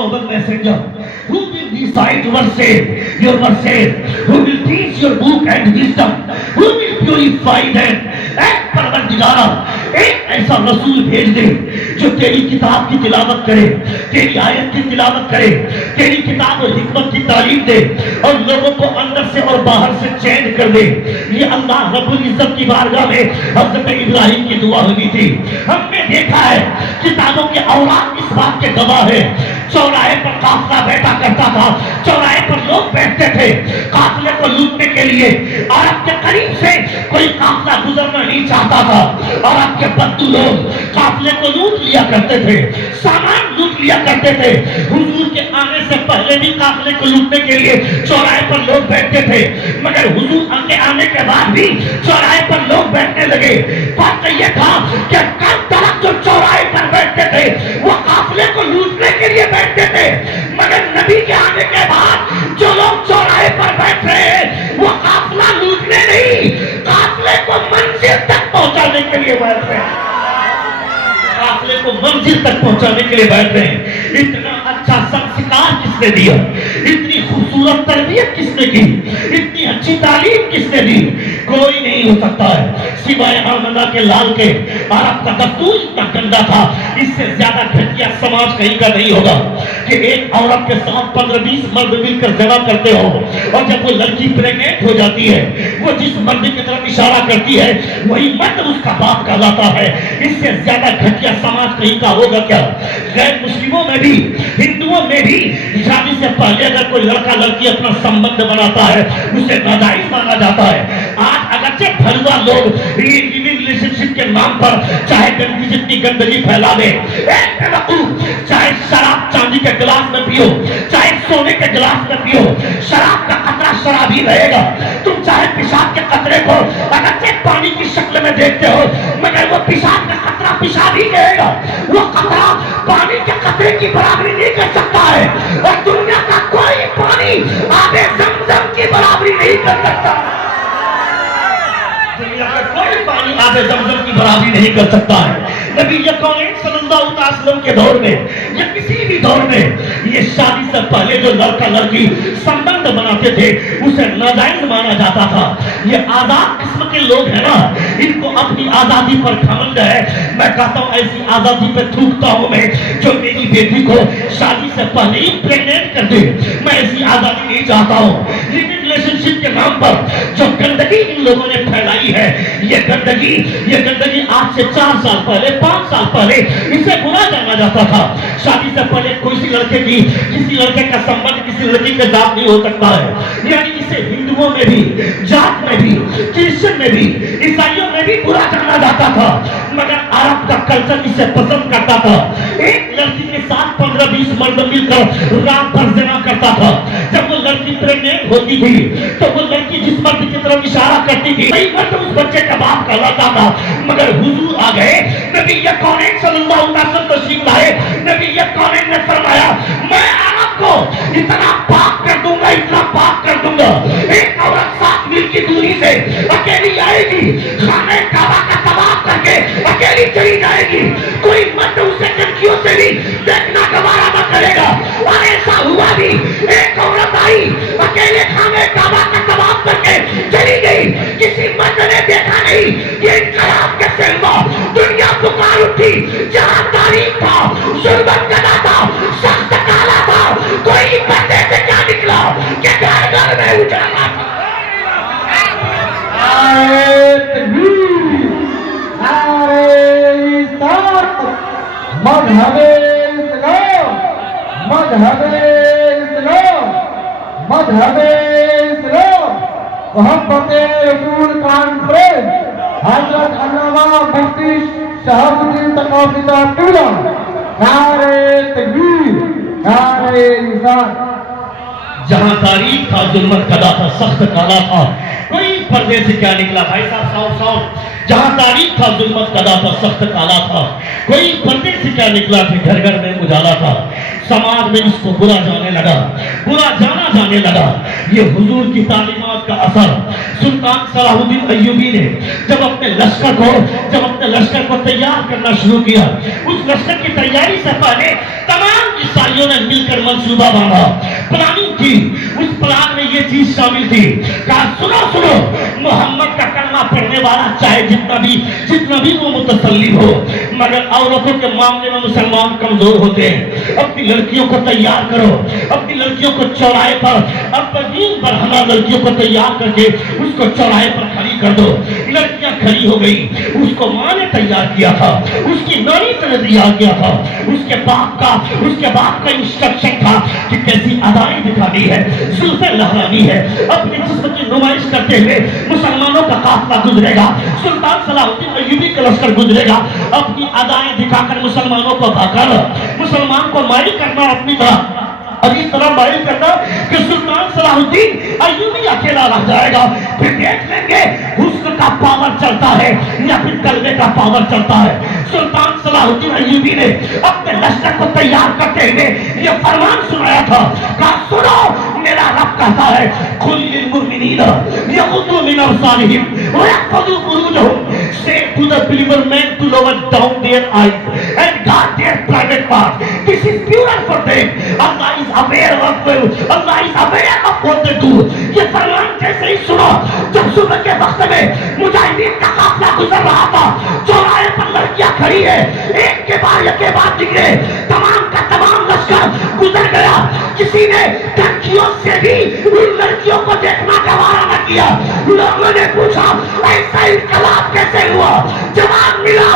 noble messenger who will recite your verses, who will teach your book and wisdom, who will purify them. اے پروردگارا ایک ایسا رسول بھیج دے جو تیری کتاب کی تلاوت کرے، تیری آیت کی تلاوت کرے، تیری کتاب اور حکمت کی تعلیم دے اور لوگوں کو اندر سے اور باہر سے چین کر دے۔ یہ اللہ رب العزت کی بارگاہ میں حضرت ابراہیم کی دعا ہوئی تھی۔ ہم نے دیکھا ہے کتابوں کے اوراق اس بات کے گواہ ہے، چوراہے پر قافلہ بیٹھا کرتا تھا، چوراہے پر لوگ بیٹھتے تھے قافلے کو لوٹنے کے لیے، اور آپ کے قریب سے کوئی قافلہ گزرنا نہیں چاہتا تھا، اور آپ کے بدو لوگ قافلے کو لوٹ لیا کرتے تھے، سامان لوٹ لیا کرتے تھے۔ حضور کے آنے سے پہلے بھی قافلے کو لوٹنے کے لیے چوراہے پر لوگ بیٹھتے تھے، مگر حضور کے آنے کے بعد بھی چوراہے پر لوگ بیٹھنے لگے۔ فرق یہ تھا کہ کل تک جو چوراہے پر بیٹھتے تھے وہ قافلے کو لوٹنے کے لیے بیٹھتے تھے، مگر نبی کے آنے کے بعد جو لوگ چوراہے پر بیٹھ رہے ہیں وہ قافلہ لوٹنے نہیں، قافلے کو منزل تک پہنچانے کے لیے بیٹھ رہے ہیں، قافلے کو منزل تک پہنچانے کے لیے بیٹھ رہے ہیں۔ اتنا اچھا سنسکار کس نے دیا، اتنی خوبصورت تربیت کس نے کی، اتنی اچھی تعلیم کس نے دی؟ کوئی نہیں ہو سکتا ہے سوائے حرمدہ کے لال کے۔ عرب کا دستور اتنا گندا تھا، اس سے زیادہ گھٹیا سماج کہیں کا نہیں ہوگا کہ ایک عورت کے ساتھ 15-20 مرد مل کر زنا کرتے ہو، اور جب وہ لڑکی پریگننٹ ہو جاتی ہے وہ جس مرد کی طرف اشارہ کرتی ہے وہی مرد اس کا باپ کہلاتا ہے۔ اس سے زیادہ گھٹیا سماج کہیں کا ہوگا کیا؟ غیر مسلموں میں بھی، ہندوؤں میں بھی شادی سے پہلے اگر کوئی لڑکا لڑکی اپنا سمبند بناتا ہے اسے ناجائز مانا جاتا ہے۔ آج اگرچہ بھلوا لوگ ریلیشن شپ کے نام پر چاہے گندگی جتنی گندگی پھیلا دے، چاہے شراب چاندی کے گلاس میں پیو، چاہے سونے کے گلاس میں پیو، شراب کا قطرہ شراب ہی رہے گا۔ تم چاہے پیشاب کے قطرے کو اگرچہ پانی کی شکل میں دیکھتے ہو مگر وہ پیشاب کا قطرہ پیشاب ہی رہے گا، وہ قطرہ پانی کے قطرے کی برابری نہیں کر سکتا ہے، اور دنیا کا کوئی پانی آب زمزم کی برابری نہیں کر سکتا، دنیا کا کوئی پانی آب زمزم کی برابری نہیں کر سکتا ہے۔ نبی کونین صلی اللہ علیہ وسلم کے دور میں یا کسی بھی دور میں یہ شادی سے پہلے جو لڑکا لڑکی سمبند بناتے تھے اسے ناجائز مانا جاتا تھا۔ یہ آزاد قسم کے لوگ ہیں نا، ان کو اپنی آزادی پر گھمنڈ ہے۔ میں کہتا ہوں ایسی آزادی پہ تھوکتا ہوں میں جو میری بیٹی کو شادی سے پہلے ہی پریگننٹ کر دے، میں ایسی آزادی نہیں چاہتا ہوں۔ لیکن ریلیشن شپ کے نام پر جو گندگی ان لوگوں نے پھیلائی ہے، یہ گندگی آج سے 4 سال پہلے 5 سال پہلے اسے برا جانا جاتا تھا۔ شادی سے پہلے کسی لڑکے کا سمبند کسی لڑکی کے ساتھ نہیں ہو سکتا ہے، یعنی اسے ہندوؤں میں بھی، جات میں بھی، کرسچن میں بھی، عیسائیوں میں بھی برا جانا جاتا تھا، مگر عرب کا کلچر اسے پسند کرتا تھا۔ ایک لڑکی کے ساتھ 15-20 مرد مل کر رات بھر زنا کرتا تھا۔ جب وہ لڑکی پریگننٹ ہوتی تھی تو وہ لڑکی جس مرد کی طرف اشارہ کرتی تھی وہی مرد اس بچے کا باپ کہلاتا تھا۔ مگر حضور آ گئے، نبی کونین صلی اللہ علیہ وسلم تشریف لائے، نبی کونین نے فرمایا میں عرب کو اتنا پاک کر دوں گا، اتنا پاک کر دوں گا، ایک عورت 7 میل کی دوری سے اکیلی آئے گی، خانہ کعبہ کا طواف کر کے اکیلی چلی جائے گی، کوئی مرد اسے لڑکیوں سے بھی دیکھنا گوارا نہ کرے گا۔ اور ایسا ہوا بھی، ایک عورت آئی اکیلے خانہ کعبہ کا طواف کر کے چلی گئی، کسی مرد نے دیکھا نہیں۔ یہ انقلاب کے سلوا دنیا پکار اٹھی، جہاں تاریخ تھا، ظلمت کدا تھا، سخت کالا تھا، کوئی پردے سے کیا نکلا کہ گھر گھر میں اجالا تھا۔ مذہب اسلام، مذہب اسلام، مذہب اسلام، محبت رسول کانفرنس، حضرت علامہ مفتی شہاب الدین ثقافی صاحب قبلہ، نعرہ تکبیر، نعرہ رسالت۔ جہاں تاریخ تھا، ظلمت کدا تھا، سخت کالا تھا، کوئی پردے سے کیا نکلا؟ بھائی صاحب ساؤ جہاں تاریخ تھا، ظلمت کدا تھا، سخت کالا تھا، کوئی پردے سے کیا نکلا کہ گھر گھر میں اجالا تھا۔ سماج میں اس کو برا جانے لگا، برا جانے لگا۔ یہ حضور کی تعلیمات کا اثر۔ سلطان صلاح الدین ایوبی نے جب اپنے لشکر کو تیار کرنا شروع کیا، اس لشکر کی تیاری سے پہلے تمام عیسائیوں نے مل کر منصوبہ باندھا، پلاننگ کی. اس پلان میں یہ چیز شامل تھی، کہا سنو محمد کا کلمہ پڑھنے والا چاہے جتنا بھی وہ متسلم ہو، مگر عورتوں کے معاملے میں مسلمان کمزور ہوتے ہیں. اپنی لڑکیوں کو تیار کرو، اپنی لڑکیوں کو چوراہے پر، اپنے دین پر ہمارا لڑکیوں کو تیار کر کے اس کو چوراہے پر کھڑی کر دو. لڑکیاں کھڑی ہو گئی. اس کو ماں نے تیار کیا تھا، اس کی نانی نے تیار کیا تھا، اس کے باپ کا انسٹرکشن تھا کہ کیسی ادائیں دکھانی ہے، زلفیں لہرانی ہے. اپنے جسم کی نمائش کرتے ہوئے مسلمانوں کا قافلہ گزرے گا، سلطان صلاح الدین ایوبی کا لشکر گزرے گا. اپنی ادائیں دکھا کر مسلمانوں کو بھگانا، مسلمان کو مائل کرنا اپنی طرح، اب اس طرح مائل کرنا کہ سلطان صلاح الدین ایوبی اکیلا رہ جائے گا. پھر دیکھ لیں گے حسن کا پاور چلتا ہے یا پھر کلمے کا پاور چلتا ہے. سلطان صلاح الدین ایوبی نے اپنے لشکر کو تیار کرتے ہوئے یہ فرمان سنایا تھا، کہا سنو میرا رب کہتا ہے قل للمؤمنین یغضوا من ابصارہم ویحفظوا فروجہم. Say to the believer men to lower down their eyes and guard their private parts. This is purer for them. Allah is aware of them. Allah is aware of what they do. یہ فرمان کیسے ہی سنو جب صبح کے وقت میں مجاہدین کا قافلہ گزر رہا تھا، چوراہے پر لڑکیاں کھڑی ہے، ایک کے بعد نکلے، تمام کا تمام لشکر گزر گیا. کسی نے ٹنکیوں سے بھی ان لڑکیوں کو دیکھنا گوارا نہ کیا. لوگوں نے پوچھا ایسا انقلاب کیسے ہوا؟ جواب ملا